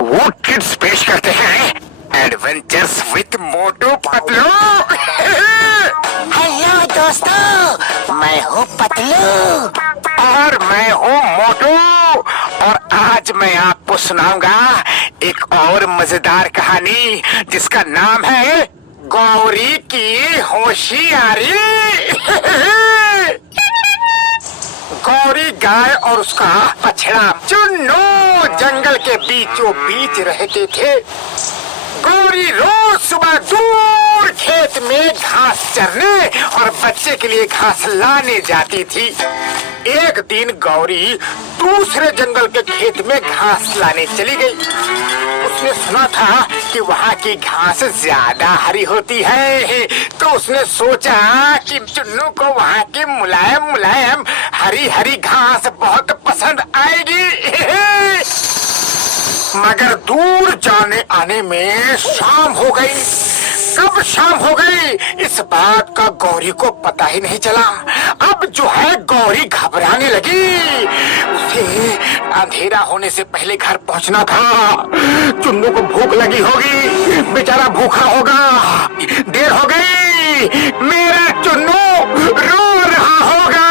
वो किड्स पेश करते हैं adventures with Motu Patlu. Hello दोस्तों, मैं हूँ पतलू और मैं हूँ मोटू, और आज मैं आपको सुनाऊंगा एक और मजेदार कहानी जिसका नाम है गौरी की होशियारी। गौरी गाय और उसका बछड़ा चुन्नू जंगल के बीचों बीच रहते थे। गौरी रोज सुबह दूर खेत में घास चरने और बच्चे के लिए घास लाने जाती थी। एक दिन गौरी दूसरे जंगल के खेत में घास लाने चली गई। उसने सुना था कि वहाँ की घास ज्यादा हरी होती है, तो उसने सोचा कि चुन्नू को वहाँ की मुलायम मुलायम हरी हरी घास बहुत पसंद आएगी। मगर दूर जाने आने में शाम हो गई। कब शाम हो गई इस बात का गौरी को पता ही नहीं चला। अब जो है गौरी घबराने लगी। उसे अंधेरा होने से पहले घर पहुंचना था। चुन्नू को भूख लगी होगी, बेचारा भूखा होगा। देर हो गई, मेरा चुन्नू रो रहा होगा।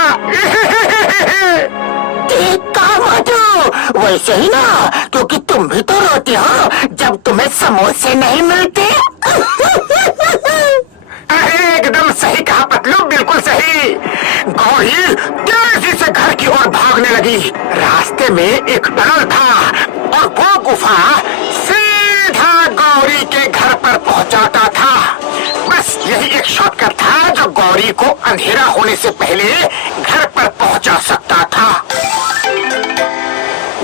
वैसे ही ना, क्योंकि तुम भी तो रोती हो जब तुम्हें समोसे नहीं मिलते। अरे एकदम सही कहा पतलू, बिल्कुल सही। गौरी तेजी से घर की ओर भागने लगी। रास्ते में एक टनल था और वो गुफा सीधा गौरी के घर पर पहुंचाता था। बस यही एक शॉर्टकट था जो गौरी को अंधेरा होने से पहले घर पर पहुंचा सकता था।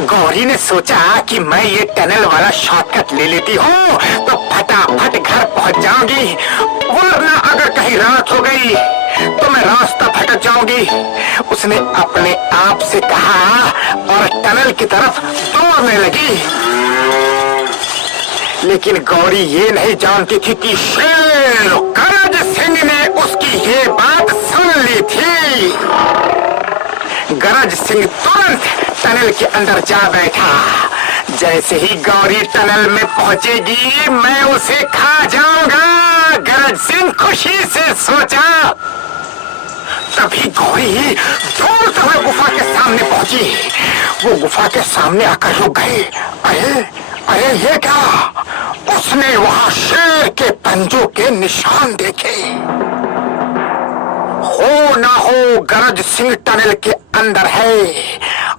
गौरी ने सोचा कि मैं ये टनल वाला शॉर्टकट ले लेती हूँ तो फटाफट घर पहुँच जाऊंगी, वरना अगर कहीं रात हो गई तो मैं रास्ता भटक जाऊंगी। उसने अपने आप से कहा और टनल की तरफ दौड़ने लगी। लेकिन गौरी ये नहीं जानती थी कि शेर गरज सिंह ने उसकी ये बात सुन ली थी। गरज सिंह तुरंत टनल के अंदर जा बैठा। जैसे ही गौरी टनल में पहुंचेगी मैं उसे खा जाऊंगा, गरज सिंह खुशी से सोचा। तभी गौरी दूर से गुफा के सामने पहुंची। वो गुफा के सामने आकर रुक गई। अरे अरे ये क्या? उसने वहां शेर के पंजों के निशान देखे। हो ना हो गरज सिंह टनल के अंदर है,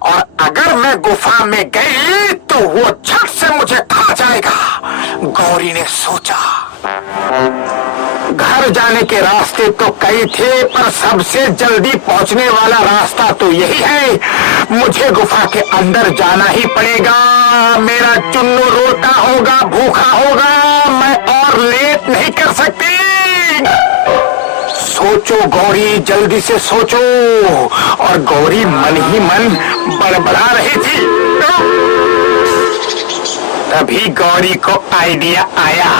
और अगर मैं गुफा में गई तो वो झट से मुझे खा जाएगा, गौरी ने सोचा। घर जाने के रास्ते तो कई थे, पर सबसे जल्दी पहुंचने वाला रास्ता तो यही है। मुझे गुफा के अंदर जाना ही पड़ेगा। मेरा चुन्नू रोता होगा, भूखा होगा, मैं और लेट नहीं कर सकती। सोचो गौरी, जल्दी से सोचो। और गौरी मन ही मन बड़बड़ा रही थी। तभी गौरी को आइडिया आया।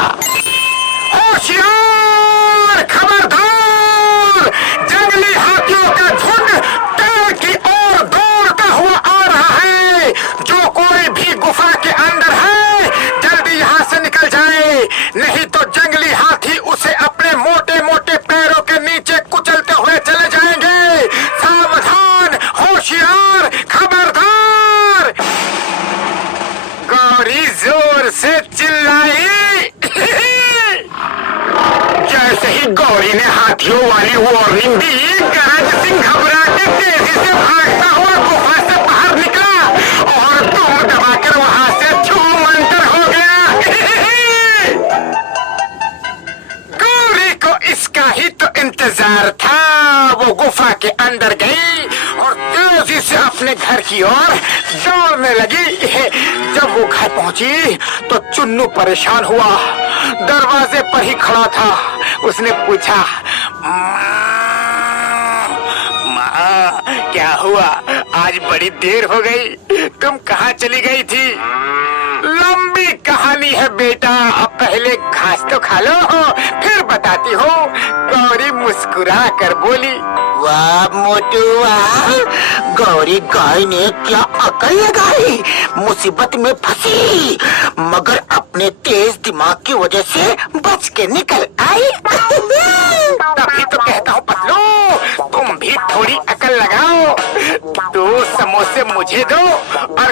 होशियार, खबरदार, जंगली हाथियों का झुंड टनल की ओर दौड़ता हुआ आ रहा है। जो कोई भी गुफा के अंदर है जल्दी यहाँ से निकल जाए, नहीं तो जंगली हाथी उसे अपने मोटे मोटे पैरों के नीचे कुचलते हुए चले जाएंगे। सावधान, होशियार, खबरदार। गौरी जोर से चिल्लाई। जैसे ही गौरी ने हाथियों वाली वार्निंग दी, गरज सिंह घबरा के तेजी से भागता हुआ गुफा से बाहर निकला और दुम दबाकर वहां से छूमंतर हो गया। गौरी को इसका ही तो इंतजार था। वो गुफा के अंदर गई और तेजी से अपने घर की ओर दौड़ने लगी। जब वो घर पहुंची तो चुन्नू परेशान हुआ, दरवाजे पर ही खड़ा था। उसने पूछा, माँ क्या हुआ? आज बड़ी देर हो गई, तुम कहाँ चली गई थी? लंबी कहानी है बेटा, अब पहले घास तो खा लो, फिर बताती हूँ। गौरी मुस्कुरा कर बोली, वाह मोटू वाह, गौरी गाय ने क्या अकल लगाई, मुसीबत में फंसी मगर अपने तेज दिमाग की वजह से बच के निकल आई। तभी तो कहता हूँ पतलू, तुम भी थोड़ी अकल लगाओ। 2 समोसे मुझे दो और